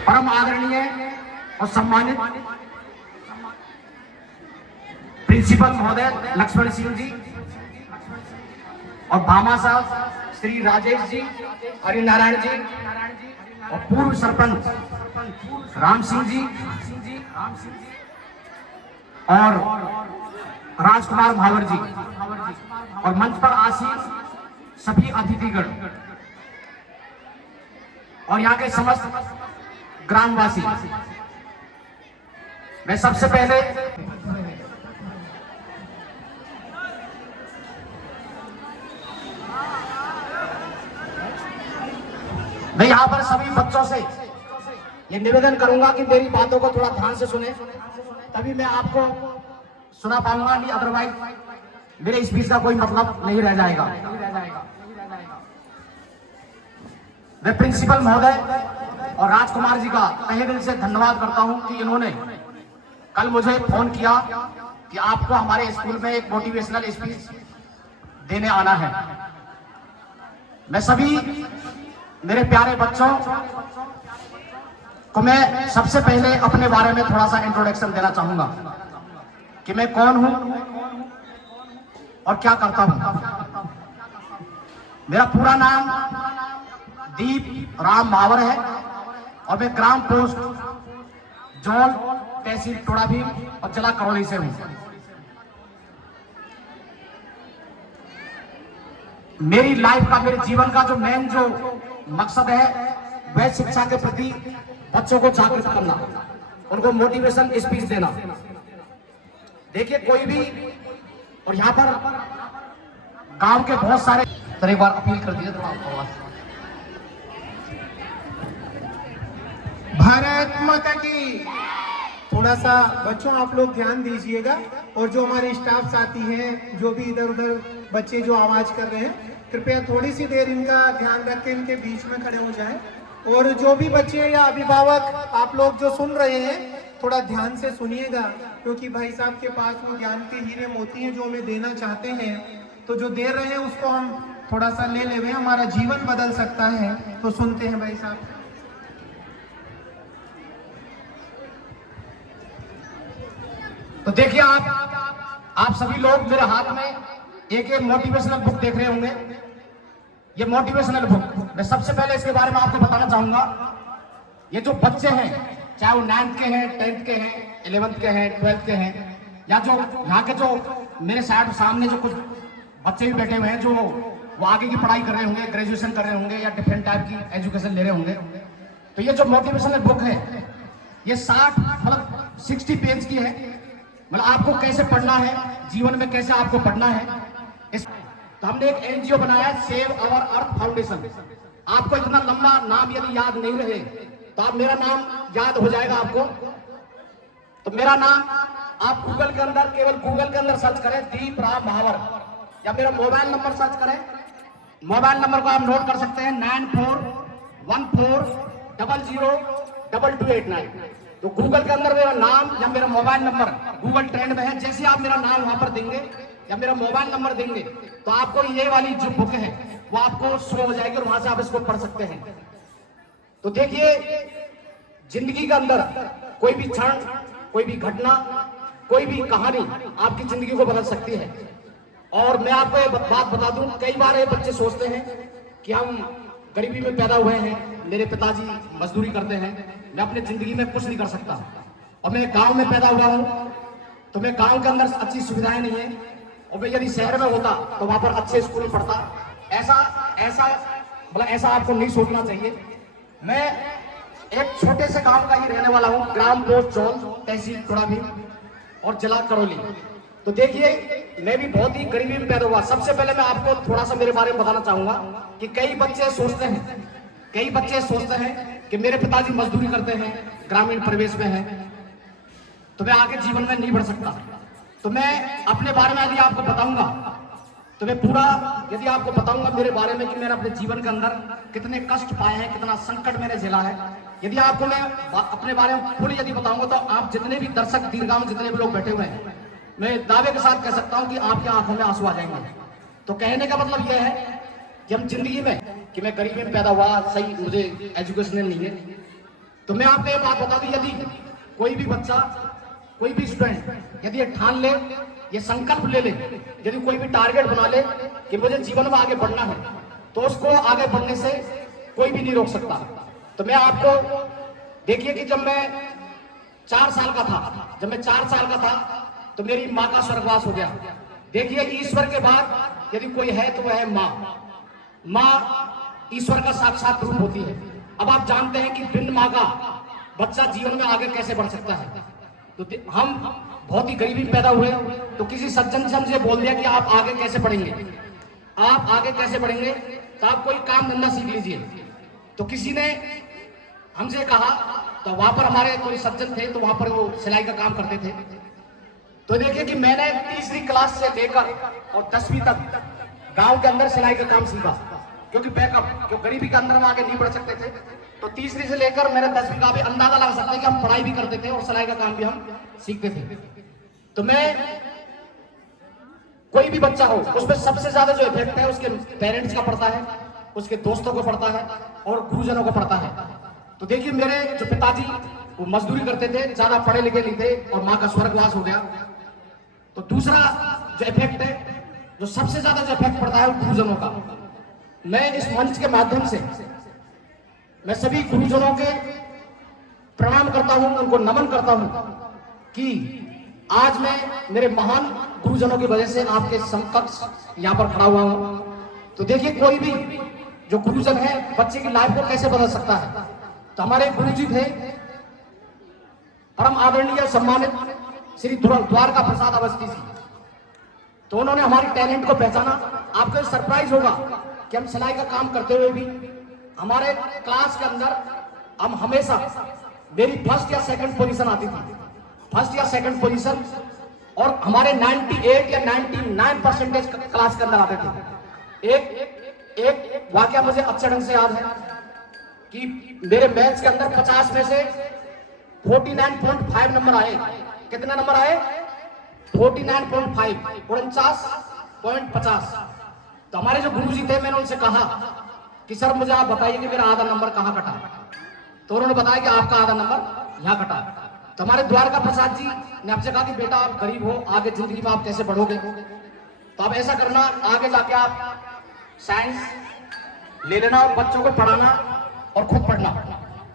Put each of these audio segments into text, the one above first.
परम आदरणीय और सम्मानित प्रिंसिपल महोदय लक्ष्मण सिंह जी और भामा साहब श्री राजेश जी, हरिनारायण जी और पूर्व सरपंच राम सिंह जी और राजकुमार भावर जी और मंच पर आसीन सभी अतिथिगण और यहाँ के समस्त ग्रामवासी, मैं सबसे पहले मैं यहाँ पर सभी बच्चों से ये निवेदन करूंगा कि मेरी बातों को थोड़ा ध्यान से सुने, तभी मैं आपको सुना पाऊंगा, नहीं अदरवाइज मेरे स्पीच का कोई मतलब नहीं रह जाएगा। मैं प्रिंसिपल महोदय और राजकुमार जी का तहे दिल से धन्यवाद करता हूं कि इन्होंने कल मुझे फोन किया कि आपको हमारे स्कूल में एक मोटिवेशनल स्पीच देने आना है। मैं सभी मेरे प्यारे बच्चों को मैं सबसे पहले अपने बारे में थोड़ा सा इंट्रोडक्शन देना चाहूंगा कि मैं कौन हूं और क्या करता हूं। मेरा पूरा नाम दीप राम भावर है और मैं ग्राम पोस्ट जोन तहसील टोड़ाभीम और जिला करौली से हूं। मेरी लाइफ का, मेरे जीवन का जो मेन जो मकसद है वह शिक्षा के प्रति बच्चों को जागृत करना, उनको मोटिवेशन स्पीच देना। देखिए कोई भी, और यहाँ पर गांव के बहुत सारे, तो एक बार अपील कर दीजिए थोड़ा। भारत माता की। थोड़ा सा बच्चों आप लोग ध्यान दीजिएगा, और जो हमारे स्टाफ साथी हैं, जो भी इधर उधर बच्चे जो आवाज कर रहे हैं, कृपया थोड़ी सी देर इनका ध्यान रख के इनके बीच में खड़े हो जाएं। और जो भी बच्चे या अभिभावक आप लोग जो सुन रहे हैं, थोड़ा ध्यान से सुनिएगा, क्योंकि भाई साहब के पास वो ज्ञान के हीरे मोती हैं जो हमें देना चाहते हैं। तो जो दे रहे हैं उसको हम थोड़ा सा ले लेवे, हमारा जीवन बदल सकता है। तो सुनते हैं भाई साहब। तो देखिए आप सभी लोग मेरे हाथ में एक मोटिवेशनल बुक देख रहे होंगे। ये मोटिवेशनल बुक, मैं सबसे पहले इसके बारे में आपको बताना चाहूंगा। ये जो बच्चे हैं, चाहे वो 9th के हैं, 10th के हैं, 11th के हैं, 12th के हैं, या जो यहाँ के जो मेरे साइड सामने जो कुछ बच्चे भी बैठे हुए हैं, जो वो आगे की पढ़ाई कर रहे होंगे, ग्रेजुएशन कर रहे होंगे या डिफरेंट टाइप की एजुकेशन ले रहे होंगे। तो ये जो मोटिवेशनल बुक है, ये 60 पेज की है। मतलब आपको कैसे पढ़ना है, जीवन में कैसे आपको पढ़ना है। तो हमने एक एनजीओ बनाया है, सेव अवर अर्थ फाउंडेशन। आपको इतना लंबा नाम यदि याद नहीं रहे तो आप मेरा नाम याद हो जाएगा आपको। तो मेरा नाम आप गूगल के अंदर, केवल गूगल के अंदर सर्च करें दीप राम भावर, या मेरा मोबाइल नंबर सर्च करें। मोबाइल नंबर को आप नोट कर सकते हैं 9414002289। तो गूगल के अंदर मेरा नाम या मेरा मोबाइल नंबर गूगल ट्रेंड में है। जैसे आप मेरा नाम वहां पर देंगे या मेरा मोबाइल नंबर देंगे तो आपको ये वाली जो बुक है वो आपको शो हो जाएगी और वहां से आप इसको पढ़ सकते हैं। तो देखिए, जिंदगी के अंदर कोई भी क्षण, कोई भी घटना, कोई भी कहानी आपकी जिंदगी को बदल सकती है। और मैं आपको ये बात बता दूं, कई बार ये बच्चे सोचते हैं कि हम गरीबी में पैदा हुए हैं, मेरे पिताजी मजदूरी करते हैं, मैं अपनी जिंदगी में कुछ नहीं कर सकता। और मैं गांव में पैदा हुआ हूं, तो मैं गांव के अंदर अच्छी सुविधाएं नहीं है, और मैं यदि शहर में होता तो वहां पर अच्छे स्कूल में पढ़ता। ऐसा आपको नहीं सोचना चाहिए। मैं एक छोटे से गांव का ही रहने वाला हूं, ग्राम पोस्ट जोन तहसील टोड़ाभीम और जिला करौली। तो देखिए, मैं भी बहुत ही गरीबी में पैदा हुआ। सबसे पहले मैं आपको थोड़ा सा मेरे बारे में बताना चाहूंगा कि कई बच्चे सोचते हैं कि मेरे पिताजी मजदूरी करते हैं, ग्रामीण परिवेश में है, तो मैं आगे जीवन में नहीं बढ़ सकता। तो मैं अपने बारे में यदि आपको बताऊंगा, तो मैं पूरा यदि आपको बताऊंगा मेरे बारे में कि मैंने अपने जीवन के अंदर कितने कष्ट पाए हैं, कितना संकट मैंने झेला है, यदि आपको मैं अपने बारे में फुल यदि बताऊंगा, तो आप जितने भी दर्शक दीर्घाओं जितने भी लोग बैठे हुए हैं, मैं दावे के साथ कह सकता हूं कि आपकी आंखों में आंसू आ जाएंगे। तो कहने का मतलब यह है कि हम जिंदगी में, कि मैं गरीबी में पैदा हुआ, सही मुझे एजुकेशन नहीं है, तो मैं आपको ये बात बता दूं, यदि कोई भी बच्चा, कोई भी स्टूडेंट यदि ये ठान ले, ये संकल्प ले ले, यदि कोई भी टारगेट बना ले कि मुझे जीवन में आगे बढ़ना है, तो उसको आगे बढ़ने से कोई भी नहीं रोक सकता। तो मैं आपको देखिए कि जब मैं 4 साल का था, तो मेरी माँ का स्वर्गवास हो गया। देखिए, ईश्वर के बाद यदि कोई है तो वह है माँ। माँ ईश्वर का साक्षात रूप होती है। अब आप जानते हैं कि बिन माँ का बच्चा जीवन में आगे कैसे बढ़ सकता है। तो हम बहुत ही गरीबी में पैदा हुए, तो किसी सज्जन से हमसे बोल दिया कि आप आगे कैसे बढ़ेंगे, आप आगे कैसे बढ़ेंगे, तो आप कोई काम धंधा सीख लीजिए। तो किसी ने हमसे कहा, तो वहां पर हमारे कोई सज्जन थे, तो वहां पर वो सिलाई का काम करते थे। तो देखिए कि मैंने तीसरी क्लास से लेकर और 10वीं तक गांव के अंदर सिलाई का काम सीखा, क्योंकि बैकअप, क्यों गरीबी के अंदर हम आगे नहीं बढ़ सकते थे। तो तीसरी से लेकर मेरे 10वीं का भी अंदाजा लगा सकते हैं कि हम पढ़ाई भी करते थे और सिलाई का काम भी हम सीखते थे। तो मैं, कोई भी बच्चा हो, उसमें सबसे ज्यादा जो इफेक्ट है उसके पेरेंट्स का पड़ता है, उसके दोस्तों को पड़ता है और गुरुजनों को पड़ता है। तो देखिए, मेरे जो पिताजी वो मजदूरी करते थे, ज्यादा पढ़े लिखे नहीं थे और माँ का स्वर्गवास हो गया। तो दूसरा जो इफेक्ट है, जो सबसे ज्यादा जो इफेक्ट पड़ता है वो गुरुजनों का। मैं इस मंच के माध्यम से मैं सभी गुरुजनों के प्रणाम करता हूं, उनको नमन करता हूं कि आज मैं मेरे महान गुरुजनों की वजह से आपके समकक्ष यहां पर खड़ा हुआ हूं। तो देखिए, कोई भी जो गुरुजन है बच्चे की लाइफ को कैसे बदल सकता है। तो हमारे गुरुजी थे परम आदरणीय सम्मानित श्री द्वारका प्रसाद अवस्थी जी। तो उन्होंने हमारी टैलेंट को पहचाना। आपको सरप्राइज होगा कि हम सिलाई का काम करते हुए भी हमारे क्लास के अंदर हम हमेशा, मेरी फर्स्ट या सेकंड पोजीशन आती थी, फर्स्ट या सेकंड पोजीशन, और हमारे 98 या 99% क्लास के अंदर आते थे। एक वाकया मुझे अच्छे ढंग से याद है कि मेरे मैथ्स के अंदर 50 में से 49.5 नंबर आए। कितने नंबर आए? 49.5, 49.50। तो हमारे जो गुरुजी थे, मैंने उनसे कहा कि सर मुझे आप बताइए कि मेरा आधा नंबर कहाँ कटा। तो उन्होंने बताया कि आपका आधा नंबर यहाँ कटा। तो हमारे द्वारका प्रसाद जी ने आपसे कहा कि बेटा आप गरीब हो, आगे जिंदगी में आप कैसे बढ़ोगे, तो आप ऐसा करना, आगे जाके आप साइंस ले लेना और बच्चों को पढ़ाना और खुद पढ़ना।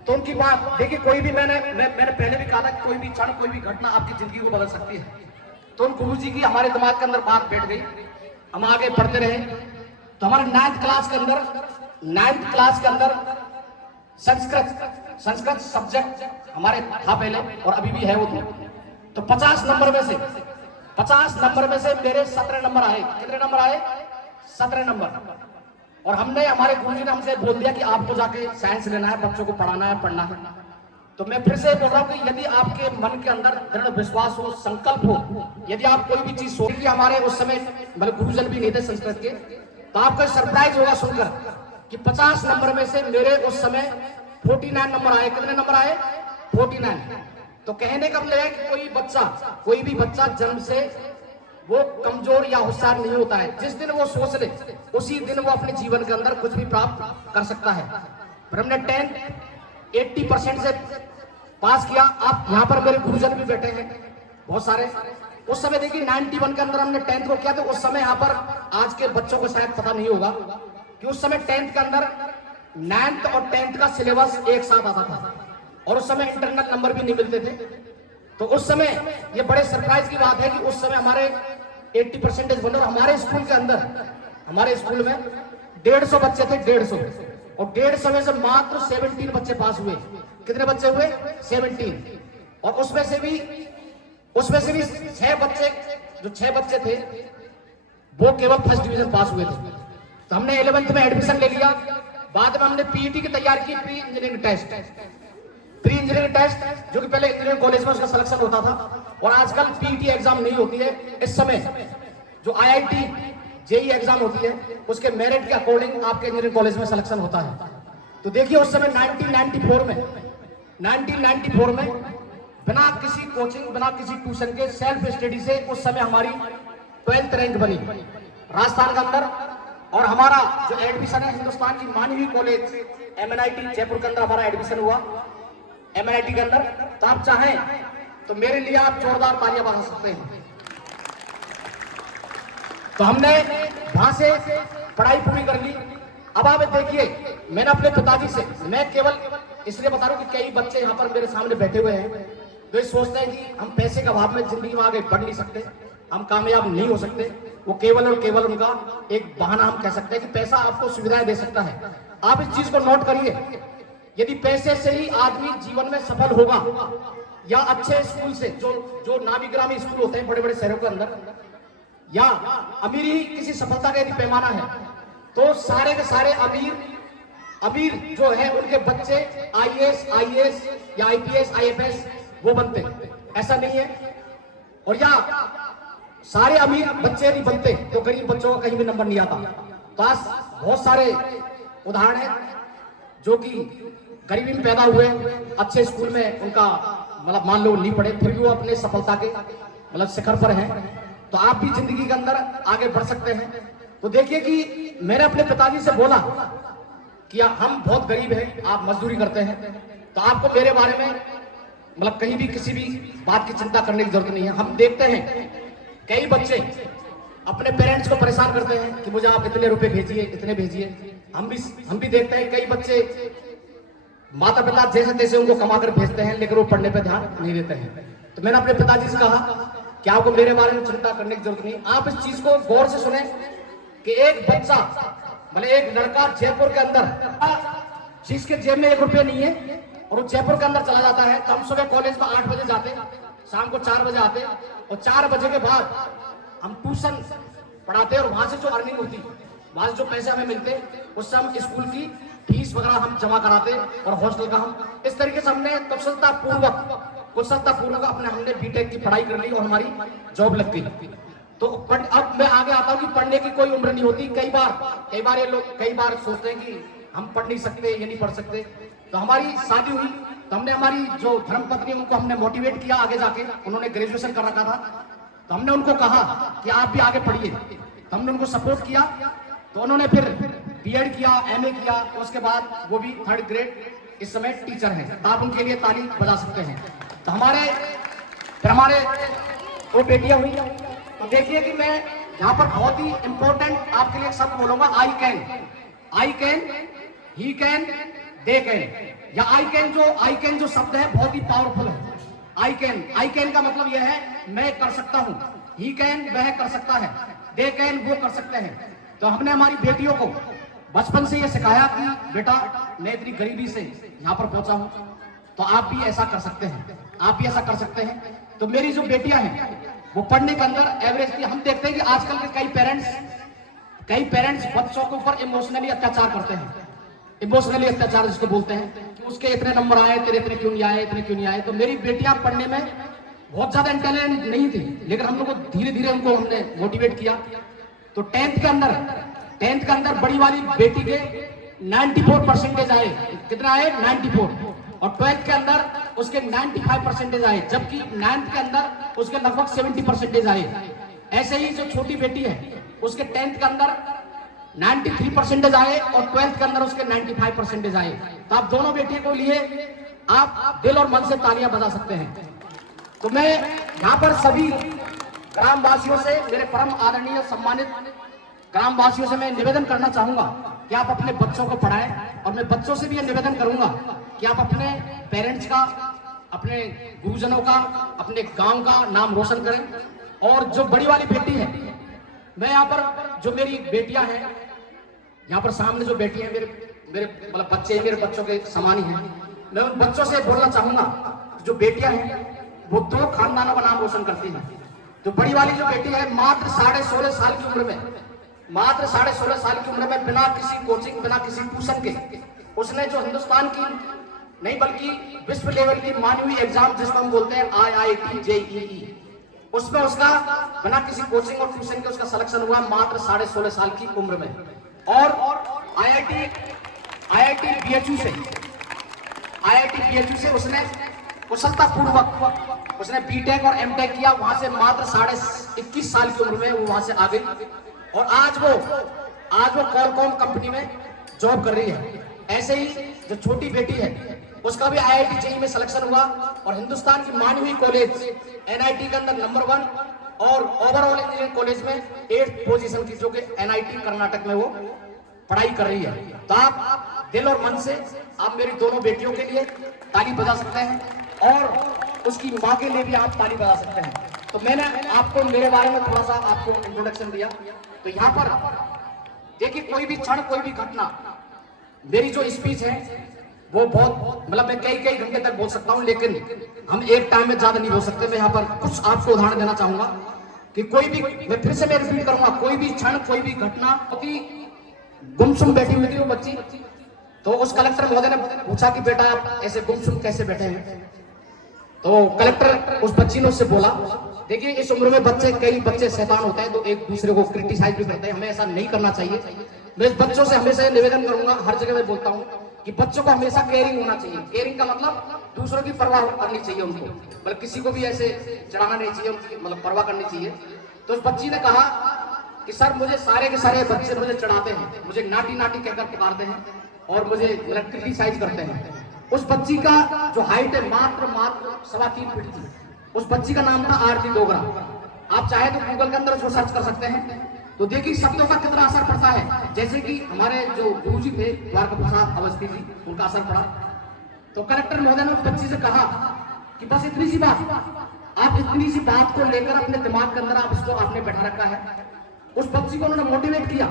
तो उनकी बात देखिए, कोई भी मैंने पहले भी कहा था कि कोई भी क्षण, कोई भी घटना आपकी जिंदगी को बदल सकती है। तो उन गुरुजी की हमारे दिमाग के अंदर बात बैठ गई, हम आगे पढ़ते रहे। तो हमारे 9th क्लास के अंदर संस्कृत सब्जेक्ट हमारे था पहले और अभी भी है वो। तो 50 नंबर में से मेरे 17 नंबर आए। कितने नंबर आए? 17 नंबर। और हमने, हमारे गुरुजी ने हमसे बोल दिया कि आपको जाके साइंस लेना है, बच्चों को पढ़ाना है, पढ़ना है। तो मैं फिर से बोल रहा हूँ कि यदि आपके मन के अंदर दृढ़ विश्वास हो, संकल्प हो, यदि आप कोई भी चीज सोच, कि हमारे उस समय मतलब गुरुजन भी नहीं थे संस्कृत के, तो आपको सरप्राइज होगा सुनकर कि 50 नंबर में से मेरे उस समय 49 नंबर आए। कितने नंबर आए? 49। तो कहने का मतलब है कि कोई भी बच्चा जन्म से वो कमजोर या होशियार नहीं होता है। जिस दिन वो सोच ले, उसी दिन वो अपने जीवन के अंदर कुछ भी प्राप्त कर सकता है। पर हमने 10 80% से पास किया। आप यहाँ पर मेरे गुरुजन भी बैठे हैं बहुत सारे। उस समय देखिए 91 के अंदर हमने 10th को किया। तो उस समय यहाँ पर आज के बच्चों को शायद पता नहीं होगा कि उस समय 10th के अंदर 9th और 10th का सिलेबस एक साथ आता था और उस समय इंटरनल नंबर भी नहीं मिलते थे। तो उस समय ये बड़े सरप्राइज की बात है कि उस समय हमारे 80% बने। और हमारे स्कूल के अंदर, हमारे स्कूल में 150 बच्चे थे, 150, और 150 में से मात्र 17 बच्चे पास हुए। कितने बच्चे हुए? 17। और उसमें से भी 6 बच्चे, जो 6 बच्चे थे वो केवल फर्स्ट डिवीजन पास हुए थे। तो हमने 11th में एडमिशन ले लिया। बाद में हमने पीईटी की तैयारी की, प्री इंजीनियरिंग टेस्ट, जो कि पहले इंजीनियरिंग कॉलेज में उसका सिलेक्शन होता था और आजकल पीईटी एग्जाम नहीं होती है। इस समय जो आईआईटी जेईई एग्जाम होती है, उसके मेरिट के अकॉर्डिंग आपके इंजीनियरिंग कॉलेज में सिलेक्शन होता है। तो देखिए उस समय 1994 में बिना किसी कोचिंग, बिना किसी ट्यूशन के, सेल्फ स्टडी से उस समय हमारी 12th रैंक बनी राजस्थान के अंदर। और हमारा जो एडमिशन है हिंदुस्तान की मानी हुई कॉलेज MNIT जयपुर के अंदर हमारा एडमिशन हुआ। MIT के अंदर। तो आप चाहें तो मेरे लिए आप जोरदार तालियां बजा सकते हैं। तो हमने वहां से पढ़ाई पूरी कर ली। अब आप देखिए, मैंने अपने पिताजी से, मैं केवल इसलिए बता रहा हूं कि कई बच्चे यहाँ पर मेरे सामने बैठे हुए हैं तो ये सोचते हैं कि हम पैसे के अभाव में जिंदगी में आगे बढ़ नहीं सकते, हम कामयाब नहीं हो सकते। वो केवल और केवल उनका एक बहाना हम कह सकते हैं कि पैसा आपको सुविधाएं दे सकता है। आप इस चीज को नोट करिए, यदि पैसे से ही आदमी जीवन में सफल होगा या अच्छे स्कूल से, जो नामी ग्रामी स्कूल होते हैं बड़े बड़े शहरों के अंदर, या अमीरी किसी सफलता का यदि पैमाना है तो सारे के सारे अमीर जो है उनके बच्चे IAS या IPS IFS वो बनते, ऐसा नहीं है। और या सारे अमीर बच्चे नहीं बनते तो गरीब बच्चों का कहीं भी नंबर नहीं आता। पास बहुत सारे उदाहरण हैं जो कि गरीबी में पैदा हुए, अच्छे स्कूल में उनका मतलब मान लो नहीं पढ़े, फिर भी वो अपने सफलता के मतलब शिखर पर हैं। तो आप भी जिंदगी के अंदर आगे बढ़ सकते हैं। तो देखिए कि मैंने अपने पिताजी से बोला कि हम बहुत गरीब हैं, आप मजदूरी करते हैं, तो आपको मेरे बारे में मतलब कहीं भी किसी भी बात की चिंता करने की जरूरत नहीं है। हम देखते हैं कई बच्चे अपने पेरेंट्स को परेशान करते हैं कि मुझे आप इतने रुपए भेजिए, इतने भेजिए। हम भी देखते हैं कई बच्चे माता पिता जैसे तैसे उनको कमा कर भेजते हैं लेकिन वो पढ़ने पर ध्यान नहीं देते हैं। तो मैंने अपने पिताजी से कहा कि आपको मेरे बारे में चिंता करने की जरूरत नहीं। आप इस चीज को गौर से सुने कि एक बच्चा मतलब एक लड़का जयपुर के अंदर जिसके जेब में 1 रुपया नहीं है और वो जयपुर के अंदर चला जाता है, तो हम सुबह कॉलेज में 8 बजे जाते, शाम को 4 बजे आते और 4 बजे के बाद हम ट्यूशन पढ़ाते और वहां से जो अर्निंग होती, वहां से जो पैसे हमें मिलते, उससे हम स्कूल की फीस वगैरह हम जमा कराते और हॉस्टल का हम इस तरीके से हमने कुशलतापूर्वक हमने बीटेक की पढ़ाई कर ली और हमारी जॉब लग गई। तो अब मैं आगे आता हूँ कि पढ़ने की कोई उम्र नहीं होती। कई बार ये लोग सोचते हैं कि हम पढ़ नहीं सकते, ये नहीं पढ़ सकते। तो हमारी शादी हुई तो हमने हमारी जो धर्मपत्नी उनको हमने मोटिवेट किया आगे जाके, उन्होंने ग्रेजुएशन कर रखा था, तो हमने उनको कहा कि आप भी आगे पढ़िए। तो हमने उनको सपोर्ट किया, तो उन्होंने फिर BEd किया, MA किया, उसके बाद वो भी 3rd ग्रेड इस समय टीचर हैं। तो आप उनके लिए ताली बजा सकते हैं। तो हमारे वो बेटियां हुई। तो देखिए कि मैं यहाँ पर बहुत ही इंपॉर्टेंट आपके लिए शब्द बोलूंगा, I can, he can, they can. या आई कैन जो शब्द है बहुत ही पावरफुल है। आई कैन का मतलब यह है मैं कर सकता हूँ, ही कैन वह कर सकता है, दे कैन वो कर सकते हैं। तो हमने हमारी बेटियों को बचपन से ये सिखाया कि बेटा मैं इतनी गरीबी से यहाँ पर पहुंचा हूँ, तो आप भी ऐसा कर सकते हैं, आप भी ऐसा कर सकते हैं। तो मेरी जो बेटियां हैं वो पढ़ने के अंदर एवरेज थी। हम देखते हैं कि आजकल के कई पेरेंट्स बच्चों के ऊपर इमोशनली अत्याचार करते हैं। इमोशनली अत्याचार जिसको बोलते हैं, उसके इतने नंबर आए, तेरे इतने क्यों नहीं आए। तो मेरी बेटियां पढ़ने में बहुत ज्यादा इंटेलिजेंट नहीं थी, लेकिन हम लोग धीरे धीरे उनको हमने मोटिवेट किया। तो 10th के अंदर बड़ी वाली बेटी के 94% आए। कितना आए? 94। और 12th के अंदर उसके 95% आए, जबकि 9th के अंदर उसके लगभग 70% आए। ऐसे ही जो छोटी बेटी है उसके 10th के अंदर 93% आए और 12th के अंदर उसके 95% आए। तो आप दोनों बेटियों को लिए आप दिल और मन से तालियां बजा सकते हैं। तो मैं यहाँ पर सभी ग्रामवासियों से, मेरे परम आदरणीय सम्मानित ग्रामवासियों से मैं निवेदन करना चाहूंगा कि आप अपने बच्चों को पढ़ाएं। और मैं बच्चों से भी यह निवेदन करूंगा कि आप अपने पेरेंट्स का, अपने गुरुजनों का, अपने गांव का नाम रोशन करें। और जो बड़ी वाली बेटी है, मैं यहाँ पर जो मेरी बेटियां हैं, यहाँ पर सामने जो बेटी है मेरे मतलब बच्चे, मेरे बच्चों के समान ही हैं। मैं उन बच्चों से बोलना चाहूंगा जो बेटियां हैं वो 2 खानदानों का नाम रोशन करती हैं। तो बड़ी वाली जो बेटी है मात्र 16.5 साल की उम्र में, मात्र 16.5 साल की उम्र में बिना किसी कोचिंग, बिना किसी ट्यूशन के उसने जो हिंदुस्तान की नहीं बल्कि विश्व लेवल की मानी हुई एग्जाम जिसको हम बोलते हैं IIT JEE, उसमें उसका बिना किसी कोचिंग और ट्यूशन के उसका सिलेक्शन हुआ मात्र 16.5 साल की उम्र में। और IIT BHU से उसने कुशलतापूर्वक उसने बीटेक और एमटेक किया। वहां से मात्र 21 साल की उम्र में वो वहां से आ गई और आज वो कॉलकॉम कंपनी में जॉब कर रही है। ऐसे ही जो छोटी बेटी है उसका भी IIT जेईई में सिलेक्शन हुआ और हिंदुस्तान की मानी हुई कॉलेज NIT के अंदर नंबर 1 और ओवरऑल इंजीनियरिंग कॉलेज में 8th पोजीशन की, जो कि NIT कर्नाटक में वो पढ़ाई कर रही है। तो आप दिल और मन से आप मेरी दोनों बेटियों के लिए ताली बजा सकते हैं और उसकी माँ के लिए भी आप ताली बजा सकते हैं। तो मैंने आपको मेरे बारे में थोड़ा सा आपको इंट्रोडक्शन दिया। तो यहाँ पर देखिए, कोई भी क्षण, कोई भी घटना, मेरी जो स्पीच है वो बहुत, मतलब मैं कई कई घंटे तक बोल सकता हूँ, लेकिन हम एक टाइम में ज्यादा नहीं बोल सकते। मैं यहाँ पर कुछ आपको उदाहरण देना चाहूंगा कि कोई भी, मैं फिर से मैं रिपीट करूंगा, कोई भी क्षण, कोई भी घटना होती, गुमसुम बैठी हुई थी वो बच्ची। तो उस कलेक्टर महोदय ने पूछा कि बेटा आप ऐसे गुमसुम कैसे बैठे हैं? तो कलेक्टर, उस बच्ची ने उससे बोला, देखिए इस उम्र में बच्चे, कई बच्चे शैतान होते हैं, तो एक दूसरे को क्रिटिसाइज भी करते हैं, हमें ऐसा नहीं करना चाहिए। मैं इस बच्चों से हमेशा निवेदन करूंगा, हर जगह मैं बोलता हूँ कि बच्चों को हमेशा केयरिंग होना चाहिए। केयरिंग का मतलब दूसरों की परवाह करनी चाहिए उनको, मतलब किसी को भी ऐसे चढ़ाना नहीं चाहिए, उनकी मतलब परवाह करनी चाहिए। तो उस बच्ची ने कहा कि सर मुझे सारे के सारे बच्चे मुझे चढ़ाते हैं, मुझे नाटी नाटी कहकर पुकारते हैं और मुझे मतलब क्रिटिसाइज करते हैं। उस बच्ची का जो हाइट है मात्र 3.25 फीट थी। उस बच्ची का नाम था आरती डोगरा। आप चाहे तो गूगल के अंदर उसको सर्च कर सकते हैं। तो देखिए शब्दों का कितना असर पड़ता है। जैसे कि हमारे जो गुरुजी थे द्वारका प्रसाद अवस्थी जी, उनका असर पड़ा। तो कलेक्टर महोदय ने उस बच्ची से कहा कि बस इतनी सी बात, आप इतनी सी बात को लेकर अपने दिमाग के अंदर आप इसको आपने बैठा रखा है। उस बच्ची को उन्होंने मोटिवेट किया।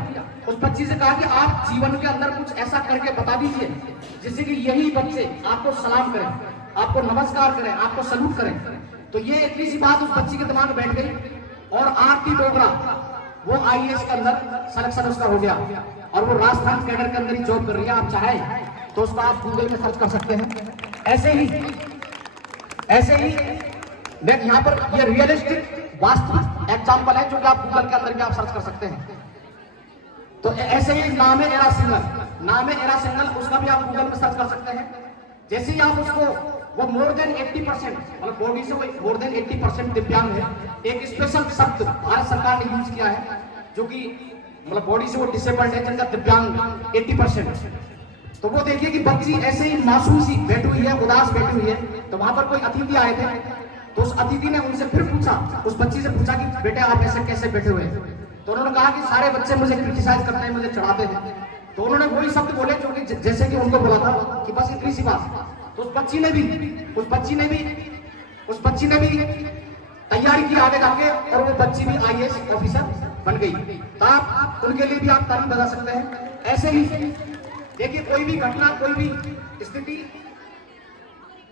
उस बच्ची से कहा कि आप जीवन के अंदर कुछ ऐसा करके बता दीजिए जिससे कि यही बच्चे आपको सलाम करें, आपको नमस्कार करें, आपको सलूट करें। तो ये इतनी सी बात उस बच्ची के दिमाग में बैठ गई और आरती डोगरा वो IAS के अंदर सिलेक्शन उसका हो गया और वो राजस्थान कैडर के अंदर ही जॉब कर रही है। आप चाहें तो उसको आप गूगल में सर्च कर सकते हैं। ऐसे ही मैं यहाँ पर ये रियलिस्टिक वास्तविक एग्जाम्पल है जो कि आप गूगल के अंदर भी आप सर्च कर सकते हैं। तो ऐसे ही नाम है एरा सिंगल, उसका भी आप गूगल में सर्च कर सकते हैं। जैसे ही आप उसको, वो मोर देन 80%, मतलब बॉडी से वो मोर देन 80% दिव्यांग है। एक स्पेशल शब्द भारत सरकार ने यूज किया है जो कि मतलब बॉडी से वो डिसेबल्ड है, जिनका दिव्यांग 80%। तो वो देखिए कि बच्ची ऐसे ही मासूम सी बैठी हुई है, उदास बैठी हुई है। तो वहां पर कोई अतिथि आए थे, तो उस अतिथि ने उनसे फिर पूछा, उस बच्ची से पूछा कि बेटे आप ऐसे कैसे बैठे हुए हैं? तो उन्होंने कहा कि सारे बच्चे मुझे क्रिटिसाइज करते हैं, मुझे चढ़ाते हैं। तो उन्होंने वही शब्द बोले जो कि जैसे कि उनको बोला था कि बस इतनी सी बात। तो उस बच्ची ने भी तैयारी की आगे जाके और वो बच्ची भी IAS ऑफिसर बन गई। तो आप उनके लिए भी आप ताली बजा सकते हैं। ऐसे ही देखिए, कोई भी घटना, कोई भी स्थिति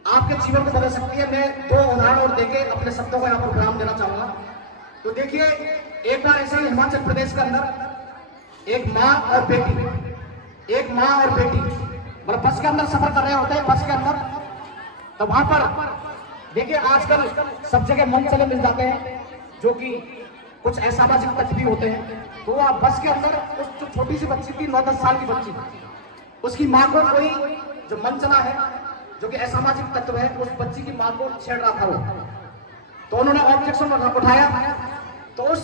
आपके जीवन को बदल सकती है। मैं 2 उदाहरण और देके अपने शब्दों को यहाँ पर विराम देना चाहूंगा। तो देखिए, एक बार ऐसे ही हिमाचल प्रदेश के अंदर एक माँ और बेटी मतलब बस के अंदर सफर कर रहे होते हैं, बस के अंदर। तो वहां पर देखिए आजकल सब जगह मंचले मिल जाते हैं जो कि कुछ असामाजिक तत्व भी होते हैं। तो आप बस के अंदर उस जो छोटी सी बच्ची थी, 9-10 साल की बच्ची, उसकी माँ को कोई जो मंचला है जो कि असामाजिक तत्व है, उस बच्ची की माँ को छेड़ रहा था वो। तो उन्होंने ऑब्जेक्शन उठाया। तो उस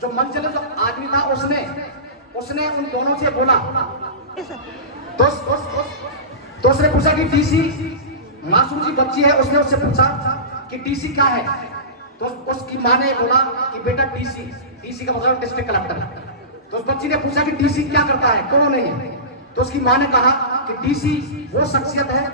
जो मंचले जो आदमी था उसने उन दोनों से बोला, तो उसने पूछा कि डीसी, मासूम सी बच्ची है, उसने उससे पूछा कि डीसी क्या है? तो उसकी माँ ने बोला कि बेटा डीसी का मतलब डिस्ट्रिक्ट कलेक्टर। तो उस बच्ची ने पूछा कि डीसी क्या करता है, कौन है ये? तो उसकी माँ ने कहा कि डीसी वो शख्सियत है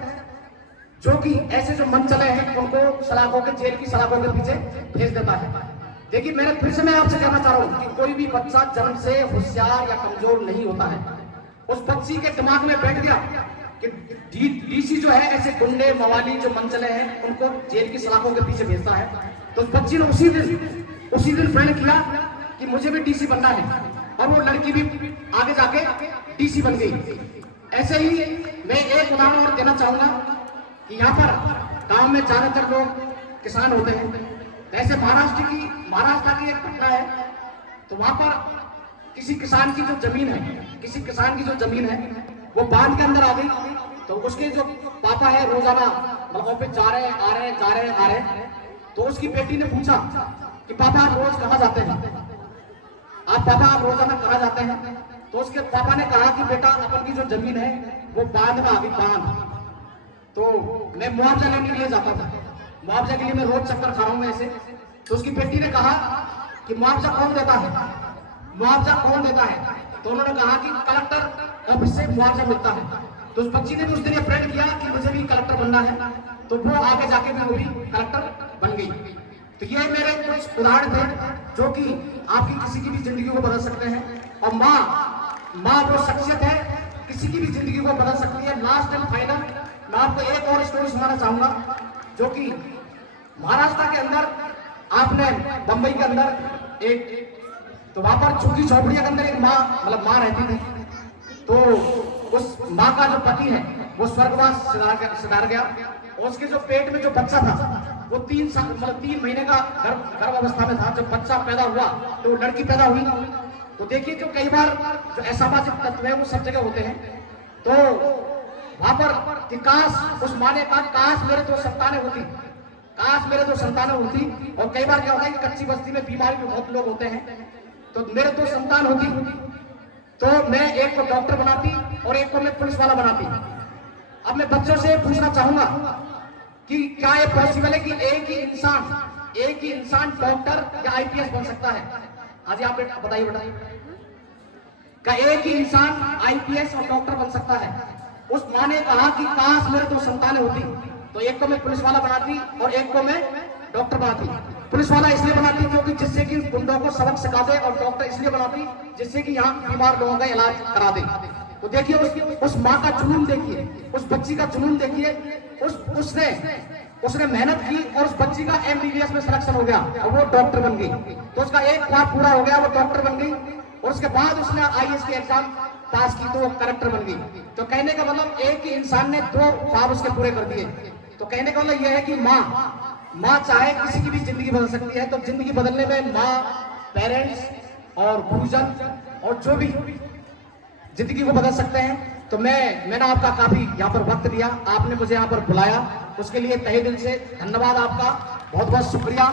जो कि ऐसे जो मन चले हैं उनको सलाखों के, जेल की सलाखों के पीछे भेज देता है। देखिए फिर से मैं आपसे कहना चाह रहा हूँ कि कोई भी बच्चा जन्म से होशियार या कमजोर नहीं होता है। उस बच्ची के दिमाग में बैठ गया कि डीसी जो है ऐसे गुंडे मवाली जो मनचले हैं उनको जेल की सलाखों के पीछे भेजता है। तो उस बच्ची ने उसी दिन प्रण किया कि मुझे भी डीसी बनना है और वो लड़की भी आगे जाके डीसी बन गई। ऐसे ही मैं एक उदाहरण और देना चाहूंगा कि यहाँ पर गांव में ज्यादातर लोग किसान होते हैं। ऐसे महाराष्ट्र की एक घटना है। तो वहां पर किसी किसान की जो जमीन है वो बांध के अंदर आ गई। तो उसके जो पापा है रोजाना मतलब ऑफिस जा रहे हैं आ रहे हैं। तो उसकी बेटी ने पूछा कि पापा आप रोज कहाँ जाते हैं? आप रोजाना कहाँ जाते हैं? तो उसके पापा ने कहा कि बेटा अपन की जो जमीन है वो बांध में आ गई, बांध। तो मैं मुआवजा लेने के लिए जाता था। मुआवजा के लिए मैं रोज चक्कर खा रहा हूँ ऐसे। तो उसकी बेटी ने कहा कि मुआवजा कौन देता है, मुआवजा कौन देता है? तो उन्होंने कहा कि कलेक्टर ऑफिस से मुआवजा मिलता है। तो उस बच्ची ने भी उस दिन ये प्रण किया कि मुझे भी कलेक्टर बनना है, तो वो आगे जाके भी वो भी कलेक्टर बन गई। तो ये मेरे कुछ उदाहरण थे जो कि आपकी किसी की भी जिंदगी को बदल सकते हैं। और माँ वो शख्सियत है किसी की भी जिंदगी को बदल सकती है। लास्ट एंड फाइनल मैं आपको एक और स्टोरी सुनाना चाहूंगा, जो कि महाराष्ट्र के अंदर, आपने बंबई के अंदर एक, तो वहां पर झुग्गी झोपड़िया के अंदर एक माँ रहती थी। तो उस माँ का जो पति है वो स्वर्गवास सिधार गया, और उसके जो पेट में जो बच्चा था वो 3 महीने का गर्भ अवस्था में था। जब बच्चा पैदा हुआ तो वो लड़की पैदा हुई। तो देखिए, जो कई बार जो असामाजिक तत्व है वो सब जगह होते हैं। तो वहां पर कि काश उस माँ ने कहा, काश मेरे 2 संतानें होती, काश मेरे 2 संतानें होती। और कई बार क्या होता है कि कच्ची बस्ती में बीमारी में बहुत लोग होते हैं, तो मेरे 2 संतान होती तो मैं एक को डॉक्टर बनाती और एक को मैं पुलिस वाला बनाती। अब मैं बच्चों से पूछना चाहूंगा कि क्या ये पॉसिबल है कि एक ही इंसान डॉक्टर या आईपीएस बन सकता है? आज आप बताइए बेटा, क्या एक ही इंसान आईपीएस और डॉक्टर बन सकता है? उस माँ ने कहा कि काश मेरे 2 संतानें होती, तो एक को मैं पुलिस वाला बनाती और एक को मैं डॉक्टर बनाती। पुलिस वाला इसलिए बनाती क्योंकि जिससे कि गुंडों को सबक सिखा दे, और डॉक्टर इसलिए बनाती जिससे कि यहाँ बीमार लोगों का इलाज करा दे। तो देखिए उस माँ का जुनून देखिए, उस बच्ची का जुनून देखिए। उसने मेहनत की और उस बच्ची का एमबीबीएस में सिलेक्शन हो गया और वो डॉक्टर बन गई। तो उसका एक ख्वाब पूरा हो गया, वो डॉक्टर बन गई। और उसके बाद उसने आईएएस के एग्जाम पास की तो वो कलेक्टर बन गई। तो कहने का मतलब एक ही इंसान ने 2 ख्वाब उसके पूरे कर दिए। तो कहने का मतलब यह है कि माँ चाहे किसी की भी जिंदगी बदल सकती है। तो जिंदगी बदलने में माँ, पेरेंट्स और गुरुजन और जो भी जिंदगी को बदल सकते हैं। तो मैंने आपका काफी यहाँ पर वक्त दिया, आपने मुझे यहाँ पर बुलाया, उसके लिए तहे दिल से धन्यवाद आपका, बहुत बहुत शुक्रिया।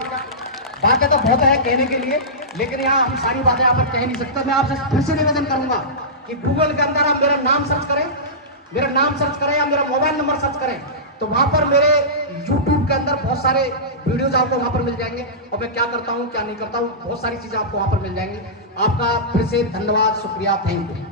बातें तो बहुत है कहने के लिए, लेकिन यहाँ हम सारी बातें यहाँ पर कह नहीं सकता। मैं आपसे फिर से निवेदन करूंगा कि गूगल के अंदर आप मेरा नाम सर्च करें या मेरा मोबाइल नंबर सर्च करें, तो वहां पर मेरे YouTube के अंदर बहुत सारे वीडियोज आपको वहां पर मिल जाएंगे, और मैं क्या करता हूँ क्या नहीं करता हूँ, बहुत सारी चीजें आपको वहां पर मिल जाएंगी। आपका फिर से धन्यवाद, शुक्रिया, थैंक यू।